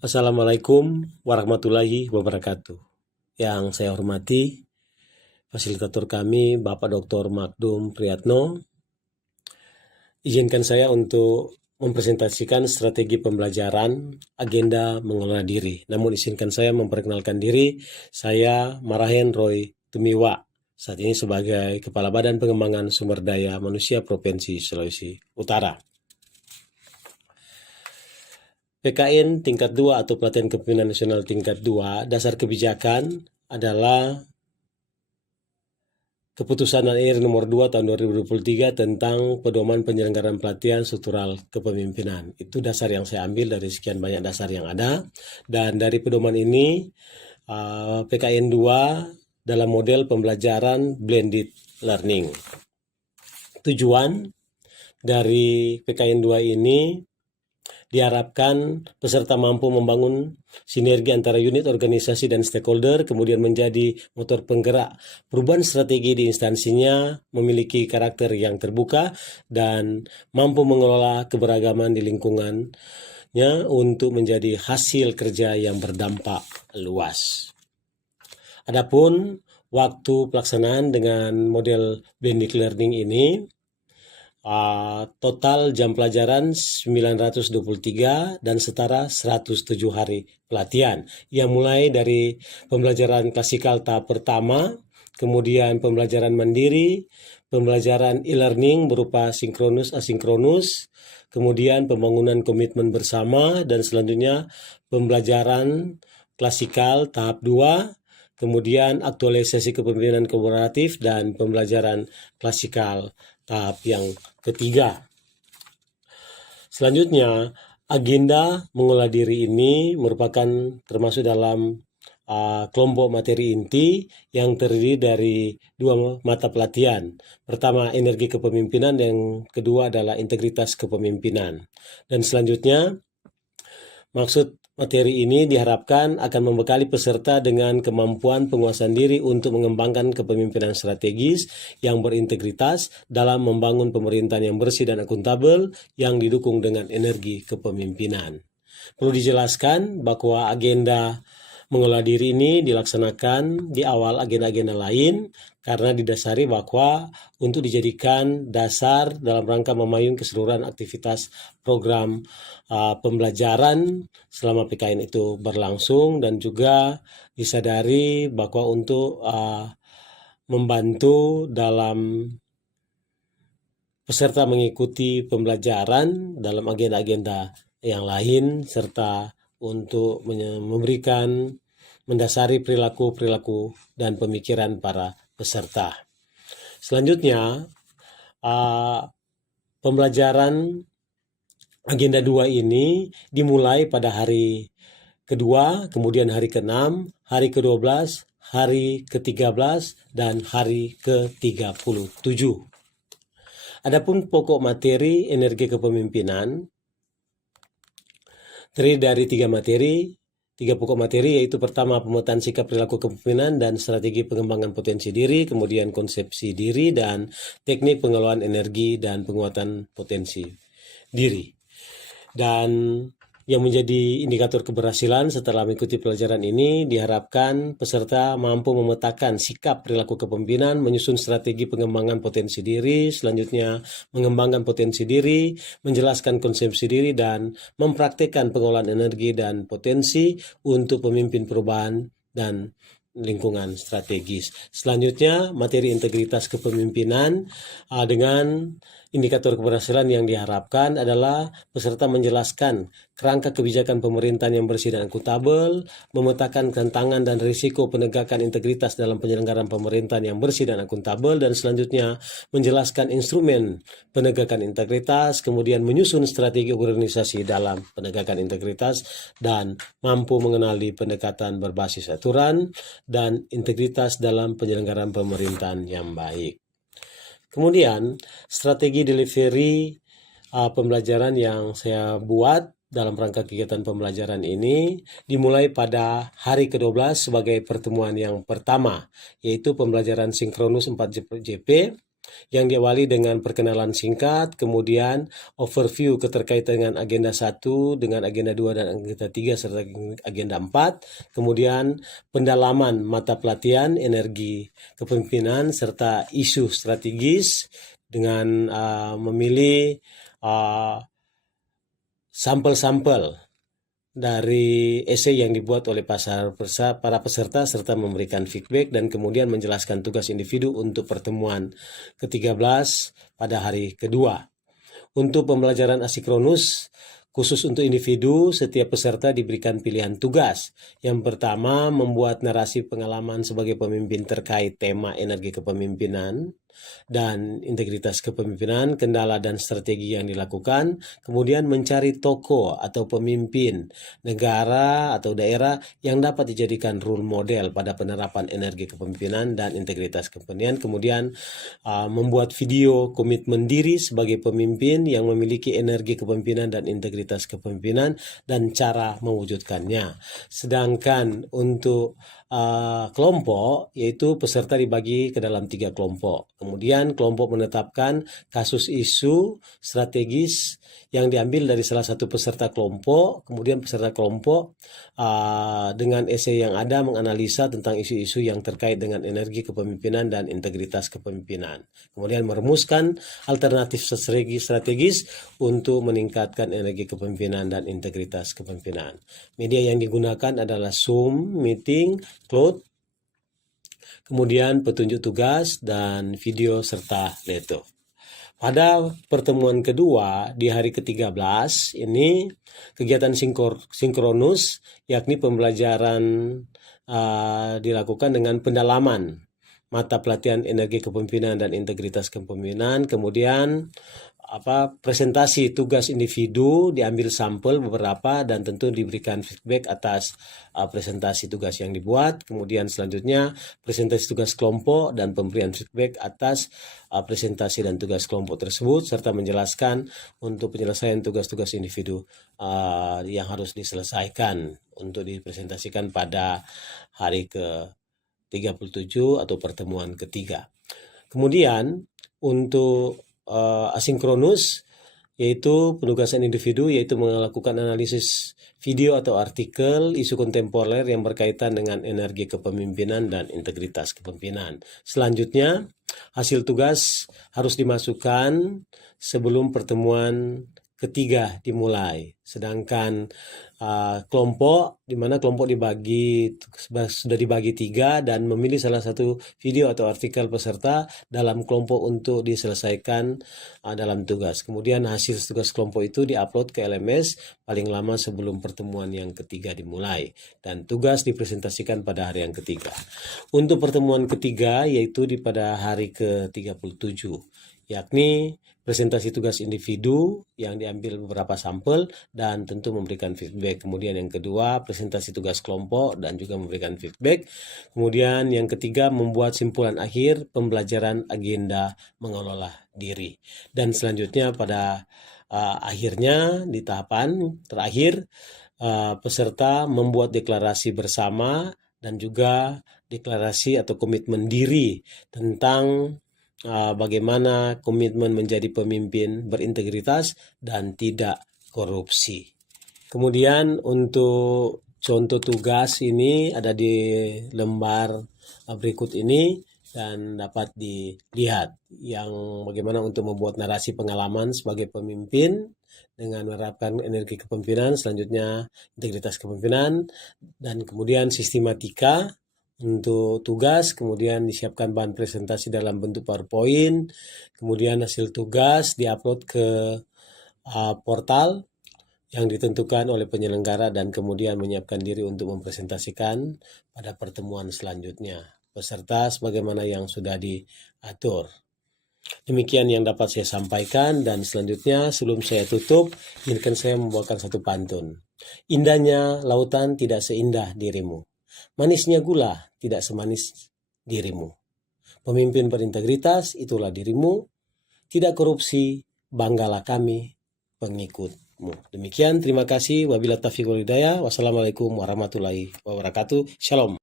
Assalamualaikum warahmatullahi wabarakatuh. Yang saya hormati, fasilitator kami Bapak Dr. Magdum Priyatno, izinkan saya untuk mempresentasikan strategi pembelajaran agenda mengelola diri. Namun izinkan saya memperkenalkan diri, saya Marahen Roy Tumiwa, saat ini sebagai Kepala Badan Pengembangan Sumber Daya Manusia Provinsi Sulawesi Utara. PKN tingkat 2 atau Pelatihan Kepemimpinan Nasional tingkat 2, dasar kebijakan adalah Keputusan AIR nomor 2 tahun 2023 tentang pedoman penyelenggaraan pelatihan struktural kepemimpinan. Itu dasar yang saya ambil dari sekian banyak dasar yang ada. Dan dari pedoman ini, PKN 2 dalam model pembelajaran blended learning. Tujuan dari PKN 2 ini diharapkan peserta mampu membangun sinergi antara unit organisasi dan stakeholder, kemudian menjadi motor penggerak perubahan strategi di instansinya, memiliki karakter yang terbuka, dan mampu mengelola keberagaman di lingkungannya untuk menjadi hasil kerja yang berdampak luas. Adapun waktu pelaksanaan dengan model blended learning ini, total jam pelajaran 923 dan setara 107 hari pelatihan yang mulai dari pembelajaran klasikal tahap pertama, kemudian pembelajaran mandiri, pembelajaran e-learning berupa sinkronus asinkronus, kemudian pembangunan komitmen bersama, dan selanjutnya pembelajaran klasikal tahap 2, kemudian aktualisasi kepemimpinan kolaboratif, dan pembelajaran klasikal tahap yang ketiga. Selanjutnya, agenda mengolah diri ini merupakan termasuk dalam kelompok materi inti yang terdiri dari dua mata pelatihan. Pertama, energi kepemimpinan, dan kedua adalah integritas kepemimpinan. Dan selanjutnya, maksud materi ini diharapkan akan membekali peserta dengan kemampuan penguasaan diri untuk mengembangkan kepemimpinan strategis yang berintegritas dalam membangun pemerintahan yang bersih dan akuntabel yang didukung dengan energi kepemimpinan. Perlu dijelaskan bahwa agenda mengolah diri ini dilaksanakan di awal agenda-agenda lain karena didasari bahwa untuk dijadikan dasar dalam rangka memayung keseluruhan aktivitas program pembelajaran selama PKN itu berlangsung, dan juga disadari bahwa untuk membantu dalam peserta mengikuti pembelajaran dalam agenda-agenda yang lain, serta untuk memberikan mendasari perilaku-perilaku dan pemikiran para peserta. Selanjutnya, pembelajaran agenda 2 ini dimulai pada hari kedua, kemudian hari ke-6, hari ke-12, hari ke-13, dan hari ke-37. Adapun pokok materi energi kepemimpinan terdiri dari tiga pokok materi, yaitu pertama pemetaan sikap perilaku kepemimpinan dan strategi pengembangan potensi diri, kemudian konsepsi diri, dan teknik pengelolaan energi dan penguatan potensi diri. Dan yang menjadi indikator keberhasilan setelah mengikuti pelajaran ini, diharapkan peserta mampu memetakan sikap perilaku kepemimpinan, menyusun strategi pengembangan potensi diri, selanjutnya mengembangkan potensi diri, menjelaskan konsepsi diri, dan mempraktikkan pengolahan energi dan potensi untuk pemimpin perubahan dan lingkungan strategis. Selanjutnya, materi integritas kepemimpinan dengan indikator keberhasilan yang diharapkan adalah peserta menjelaskan kerangka kebijakan pemerintahan yang bersih dan akuntabel, memetakan tantangan dan risiko penegakan integritas dalam penyelenggaraan pemerintahan yang bersih dan akuntabel, dan selanjutnya menjelaskan instrumen penegakan integritas, kemudian menyusun strategi organisasi dalam penegakan integritas, dan mampu mengenali pendekatan berbasis aturan dan integritas dalam penyelenggaraan pemerintahan yang baik. Kemudian, strategi delivery pembelajaran yang saya buat dalam rangka kegiatan pembelajaran ini dimulai pada hari ke-12 sebagai pertemuan yang pertama, yaitu pembelajaran sinkronus 4JP, yang diawali dengan perkenalan singkat, kemudian overview keterkaitan dengan agenda 1, dengan agenda 2 dan agenda 3 serta agenda 4, kemudian pendalaman mata pelatihan energi kepemimpinan serta isu strategis dengan memilih sampel-sampel dari esai yang dibuat oleh para peserta serta memberikan feedback dan kemudian menjelaskan tugas individu untuk pertemuan ke-13 pada hari kedua. Untuk pembelajaran asinkronus, khusus untuk individu, setiap peserta diberikan pilihan tugas. Yang pertama, membuat narasi pengalaman sebagai pemimpin terkait tema energi kepemimpinan dan integritas kepemimpinan, kendala dan strategi yang dilakukan, kemudian mencari tokoh atau pemimpin negara atau daerah yang dapat dijadikan role model pada penerapan energi kepemimpinan dan integritas kepemimpinan, kemudian membuat video komitmen diri sebagai pemimpin yang memiliki energi kepemimpinan dan integritas kepemimpinan dan cara mewujudkannya. Sedangkan untuk kelompok, yaitu peserta dibagi ke dalam 3 kelompok. Kemudian kelompok menetapkan kasus isu strategis yang diambil dari salah satu peserta kelompok. Kemudian peserta kelompok dengan esai yang ada menganalisa tentang isu-isu yang terkait dengan energi kepemimpinan dan integritas kepemimpinan. Kemudian merumuskan alternatif strategis untuk meningkatkan energi kepemimpinan dan integritas kepemimpinan. Media yang digunakan adalah Zoom, Meeting, Cloud, kemudian petunjuk tugas dan video serta leto. Pada pertemuan kedua di hari ke-13 ini kegiatan sinkronus, yakni pembelajaran dilakukan dengan pendalaman mata pelatihan energi kepemimpinan dan integritas kepemimpinan, kemudian presentasi tugas individu, diambil sampel beberapa dan tentu diberikan feedback atas presentasi tugas yang dibuat. Kemudian selanjutnya presentasi tugas kelompok dan pemberian feedback atas presentasi dan tugas kelompok tersebut serta menjelaskan untuk penyelesaian tugas-tugas individu yang harus diselesaikan untuk dipresentasikan pada hari ke-37 atau pertemuan ketiga. Kemudian untuk asinkronus, yaitu penugasan individu, yaitu melakukan analisis video atau artikel isu kontemporer yang berkaitan dengan energi kepemimpinan dan integritas kepemimpinan. Selanjutnya, hasil tugas harus dimasukkan sebelum pertemuan ketiga dimulai. Sedangkan kelompok, di mana kelompok sudah dibagi 3 dan memilih salah satu video atau artikel peserta dalam kelompok untuk diselesaikan dalam tugas. Kemudian hasil tugas kelompok itu diupload ke LMS paling lama sebelum pertemuan yang ketiga dimulai dan tugas dipresentasikan pada hari yang ketiga. Untuk pertemuan ketiga yaitu pada hari ke-37, yakni presentasi tugas individu yang diambil beberapa sampel dan tentu memberikan feedback. Kemudian yang kedua, presentasi tugas kelompok dan juga memberikan feedback. Kemudian yang ketiga, membuat simpulan akhir pembelajaran agenda mengelola diri. Dan selanjutnya pada akhirnya di tahapan terakhir, peserta membuat deklarasi bersama dan juga deklarasi atau komitmen diri tentang bagaimana komitmen menjadi pemimpin berintegritas dan tidak korupsi. Kemudian untuk contoh tugas ini ada di lembar berikut ini dan dapat dilihat yang bagaimana untuk membuat narasi pengalaman sebagai pemimpin dengan menerapkan energi kepemimpinan, selanjutnya integritas kepemimpinan, dan kemudian sistematika untuk tugas, kemudian disiapkan bahan presentasi dalam bentuk PowerPoint, kemudian hasil tugas diupload ke portal yang ditentukan oleh penyelenggara dan kemudian menyiapkan diri untuk mempresentasikan pada pertemuan selanjutnya peserta sebagaimana yang sudah diatur. Demikian yang dapat saya sampaikan dan selanjutnya sebelum saya tutup, izinkan saya membawakan satu pantun. Indahnya lautan tidak seindah dirimu. Manisnya gula tidak semanis dirimu. Pemimpin berintegritas itulah dirimu. Tidak korupsi, banggalah kami pengikutmu. Demikian, terima kasih. Wabillahi taufiq wal hidayah. Wassalamualaikum warahmatullahi wabarakatuh. Shalom.